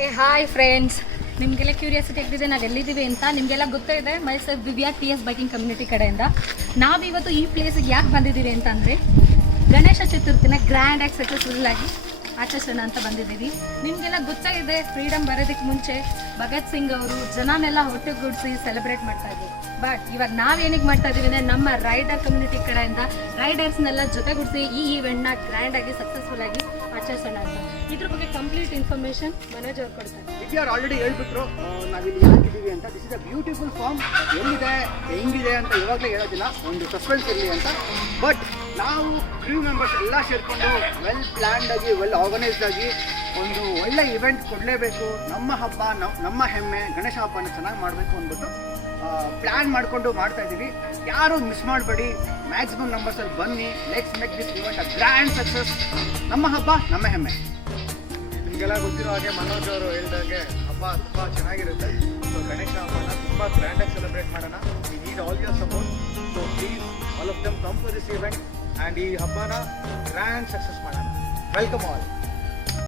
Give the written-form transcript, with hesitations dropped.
ಏ hi friends, ನಿಮಗೆಲ್ಲ curiosity ಆಗ್ತಿದೆ ನಾವು ಎಲ್ಲಿದ್ದೀವಿ ಅಂತ. ನಿಮಗೆಲ್ಲ ಗೊತ್ತೇ ಇದೆ, myself Divya TS biking community ಕಡೆಯಿಂದ ನಾವಿವತ್ತು ಈ ಪ್ಲೇಸಿಗೆ ಯಾಕೆ ಬಂದಿದ್ದೀವಿ ಅಂತಂದರೆ ಗಣೇಶ ಚತುರ್ಥಿನ ಗ್ರ್ಯಾಂಡ್ ಆಗಿ ಸಕ್ಸಸ್ಫುಲ್ ಆಗಿ ಆಚರಿಸೋಣ ಅಂತ ಬಂದಿದ್ದೀವಿ. ನಿಮಗೆಲ್ಲ ಗೊತ್ತೇ ಇದೆ, ಫ್ರೀಡಮ್ ಬರೋದಕ್ಕೆ ಮುಂಚೆ ಭಗತ್ ಸಿಂಗ್ ಅವರು ಜನನೆಲ್ಲ ಒಟ್ಟುಗೂಡಿಸಿ ಸೆಲೆಬ್ರೇಟ್ ಮಾಡ್ತಾ ಇದ್ರು. ಬಟ್ ಇವಾಗ ನಾವೇನಿಗೆ ಮಾಡ್ತಾ ಇದ್ದೀವಿ ಅಂದರೆ ನಮ್ಮ ರೈಡರ್ ಕಮ್ಯುನಿಟಿ ಕಡೆಯಿಂದ ರೈಡರ್ಸ್ನೆಲ್ಲ ಜೊತೆಗೂಡಿಸಿ ಈ ಈವೆಂಟ್ನ ಗ್ರ್ಯಾಂಡ್ ಆಗಿ ಸಕ್ಸಸ್ಫುಲ್ ಆಗಿ ಆಚರಿಸೋಣ ಅಂತ. ಇದ್ರ ಬಗ್ಗೆ ಕಂಪ್ಲೀಟ್ ಇನ್ಫಾರ್ಮೇಶನ್ ಮನೋಜ್ ಅವ್ರು ಕೊಡ್ತಾರೆ. ದಿವ್ಯಾ ಆಲ್ರೆಡಿ ಹೇಳ್ಬಿಟ್ರು ನಾವಿಲ್ಲಿ ಯಾಕಿದ್ದೀವಿ ಅಂತ. This is a beautiful farm. ಎಲ್ಲಿದೆ ಹೆಂಗಿದೆ ಅಂತ ಇವಾಗಲೇ ಹೇಳೋದಿಲ್ಲ, ಒಂದು ಸಸ್ಪೆನ್ಸ್ ಇರಲಿ ಅಂತ. ಬಟ್ ನಾವು ಕ್ರೂ ಮೆಂಬರ್ಸ್ ಎಲ್ಲ ಸೇರಿಕೊಂಡು ವೆಲ್ ಪ್ಲ್ಯಾನ್ಡ್ ಆಗಿ ವೆಲ್ ಆರ್ಗನೈಸ್ಡ್ ಆಗಿ ಒಂದು ಒಳ್ಳೆ ಇವೆಂಟ್ ಕೊಡಲೇಬೇಕು, ನಮ್ಮ ಹಬ್ಬ ನಮ್ಮ ಹೆಮ್ಮೆ ಗಣೇಶ ಹಬ್ಬನ ಚೆನ್ನಾಗಿ ಮಾಡಬೇಕು ಅಂದ್ಬಿಟ್ಟು ಪ್ಲ್ಯಾನ್ ಮಾಡಿಕೊಂಡು ಮಾಡ್ತಾ ಇದ್ದೀವಿ. ಯಾರೂ ಮಿಸ್ ಮಾಡಬೇಡಿ, ಮ್ಯಾಕ್ಸಿಮಮ್ ನಂಬರ್ಸಲ್ಲಿ ಬನ್ನಿ. Let's make this event a grand success. ನಮ್ಮ ಹಬ್ಬ ನಮ್ಮ ಹೆಮ್ಮೆ. ನಿಮಗೆಲ್ಲ ಗೊತ್ತಿರೋ ಹಾಗೆ ಮನೋಜ್ ಅವರು ಹೇಳಿದಾಗೆ ಹಬ್ಬ ತುಂಬ ಚೆನ್ನಾಗಿರುತ್ತೆ. ಸೊ ಗಣೇಶ ಹಬ್ಬನ ತುಂಬ ಗ್ರ್ಯಾಂಡಾಗಿ ಸೆಲೆಬ್ರೇಟ್ ಮಾಡೋಣ. We need all your support. So please all of them come for this event and ಈ ಹಬ್ಬನ ಗ್ರ್ಯಾಂಡ್ ಸಕ್ಸಸ್ ಮಾಡೋಣ. Welcome all.